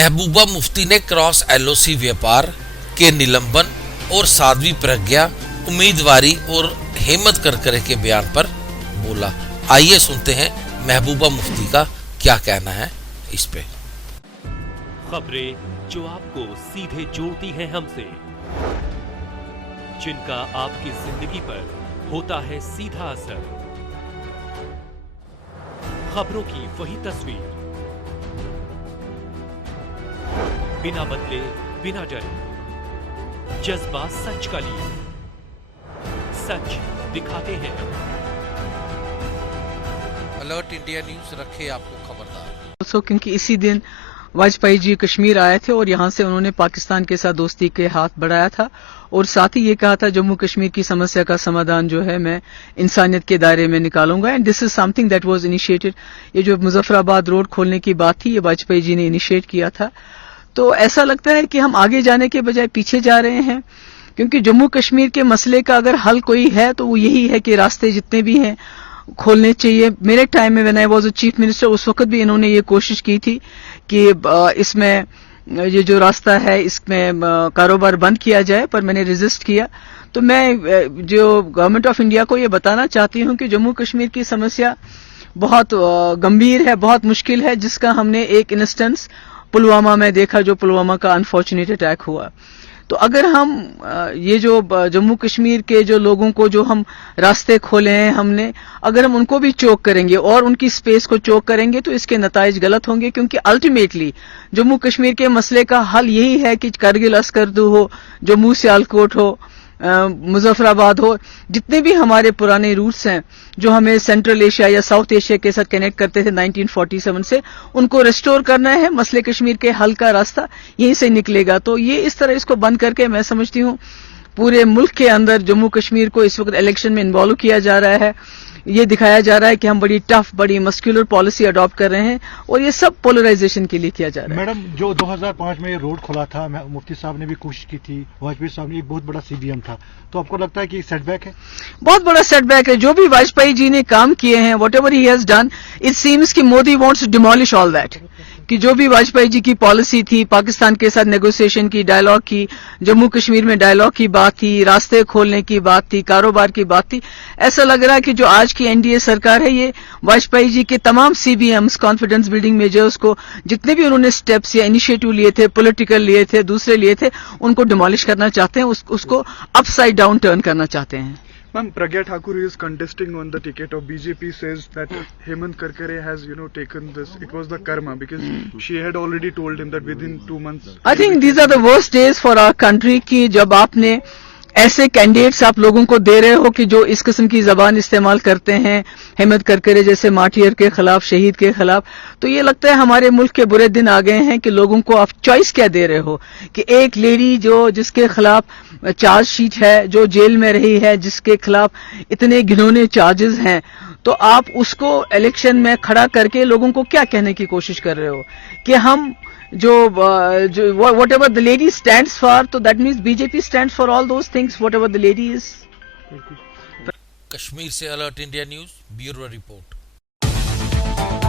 महबूबा मुफ्ती ने cross LOC व्यापार के निलंबन और साध्वी प्रज्ञा उम्मीदवारी और हेमंत करकरे के बयान पर बोला। आइए सुनते हैं महबूबा मुफ्ती का क्या कहना है इस पे। खबरें जो आपको सीधे जोड़ती हैं हमसे, जिनका आपकी जिंदगी पर होता है सीधा असर, खबरों की वही तस्वीर, बिना बदले बिना डरे, जज्बा सच का लिए, सच दिखाते हैं। अलर्ट इंडिया न्यूज रखे आपको खबरदार। क्योंकि इसी दिन वाजपेयी जी कश्मीर आए थे और यहां से उन्होंने पाकिस्तान के साथ दोस्ती के हाथ बढ़ाया था और साथ ही ये कहा था जम्मू कश्मीर की समस्या का समाधान जो है मैं इंसानियत के दायरे में निकालूंगा। And this is something that was initiated. ये जो मुजफ्फराबाद रोड खोलने की बात थी, ये वाजपेयी जी ने इनिशिएट किया था। तो ऐसा लगता है कि हम आगे जाने के बजाय पीछे जा रहे हैं, क्योंकि जम्मू कश्मीर के मसले का अगर हल कोई है तो वो यही है कि रास्ते जितने भी हैं खोलने चाहिए। मेरे टाइम में when I was a chief minister, उस वक्त भी इन्होंने ये कोशिश की थी कि इसमें ये जो रास्ता है इसमें कारोबार बंद किया जाए, पर मैंने रेजिस्ट किया। तो मैं जो गवर्नमेंट ऑफ इंडिया को ये बताना चाहती हूँ कि जम्मू कश्मीर की समस्या बहुत गंभीर है, बहुत मुश्किल है, जिसका हमने एक इंस्टेंस पुलवामा में देखा, जो पुलवामा का अनफॉर्चुनेट अटैक हुआ। तो अगर हम ये जो जम्मू कश्मीर के जो लोगों को जो हम रास्ते खोले हैं हमने, अगर हम उनको भी चोक करेंगे और उनकी स्पेस को चोक करेंगे तो इसके नताइज गलत होंगे, क्योंकि अल्टीमेटली जम्मू कश्मीर के मसले का हल यही है कि करगिल अस्करदू हो, जम्मू सियालकोट हो, मुजफ्फराबाद हो, जितने भी हमारे पुराने रूट्स हैं जो हमें सेंट्रल एशिया या साउथ एशिया के साथ कनेक्ट करते थे 1947 से, उनको रेस्टोर करना है। मसले कश्मीर के हल का रास्ता यहीं से निकलेगा। तो ये इस तरह इसको बंद करके मैं समझती हूँ पूरे मुल्क के अंदर जम्मू कश्मीर को इस वक्त इलेक्शन में इन्वॉल्व किया जा रहा है। ये दिखाया जा रहा है कि हम बड़ी टफ, बड़ी मस्कुलर पॉलिसी अडॉप्ट कर रहे हैं और ये सब पोलराइजेशन के लिए किया जा रहा है। मैडम, जो 2005 में ये रोड खुला था, मुफ्ती साहब ने भी कोशिश की थी, वाजपेयी साहब ने, एक बहुत बड़ा सीबीएम था, तो आपको लगता है कि सेटबैक है? बहुत बड़ा सेटबैक है। जो भी वाजपेयी जी ने काम किए हैं, whatever he has done, it seems कि Modi wants to demolish all that. कि जो भी वाजपेयी जी की पॉलिसी थी, पाकिस्तान के साथ नेगोशिएशन की, डायलॉग की, जम्मू कश्मीर में डायलॉग की बात थी, रास्ते खोलने की बात थी, कारोबार की बात थी, ऐसा लग रहा है कि जो आज की एनडीए सरकार है ये वाजपेयी जी के तमाम सीबीएम्स, कॉन्फिडेंस बिल्डिंग मेजर्स को, जितने भी उन्होंने स्टेप्स या इनिशिएटिव लिए थे, पॉलिटिकल लिए थे, दूसरे लिए थे, उनको डिमोलिश करना चाहते हैं, उसको अपसाइड डाउन टर्न करना चाहते हैं। Ma'am, Pragya Thakur is contesting on the ticket of BJP, says that Hemant Karkare has, taken this. It was the karma because she had already told him that within 2 months. I think these are the worst days for our country कि जब आपने ऐसे candidates आप लोगों को दे रहे हो कि जो इस किस्म की जबान इस्तेमाल करते हैं, हेमंत करकरे जैसे मार्टियर के खिलाफ, शहीद के खिलाफ। तो ये लगता है हमारे मुल्क के बुरे दिन आ गए हैं कि लोगों को आप चॉइस क्या दे रहे हो कि एक लेडी जिसके खिलाफ चार्जशीट है, जो जेल में रही है, जिसके खिलाफ इतने घिनौने चार्जेस हैं, तो आप उसको इलेक्शन में खड़ा करके लोगों को क्या कहने की कोशिश कर रहे हो कि हम जो whatever the lady stands for, तो that means BJP stands for all those things, whatever the lady is. Kashmir से alert India news bureau report.